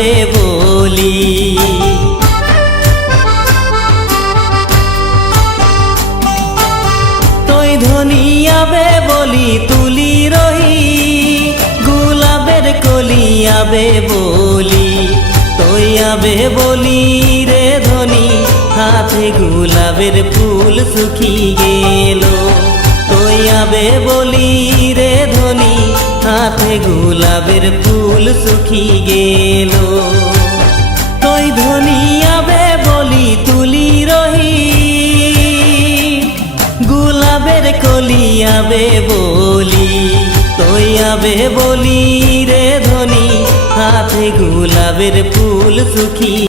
আবে বলি। তই ধনি আবে বলি তুলি রহি, গোলাপের কলি আবে বলি। তই আবে বলি রে ধনি, হাতে গোলাপের ফুল শুকি গেল। তই আবে বলি রে ধনি, হাতে গোলাপের ফুল শুকি গেল। তই ধনি আবে বলি তুলি রহি, গোলাপের কলি আবে বলি। তই আবে বলি রে ধনি, হাতে গোলাপের ফুল শুকি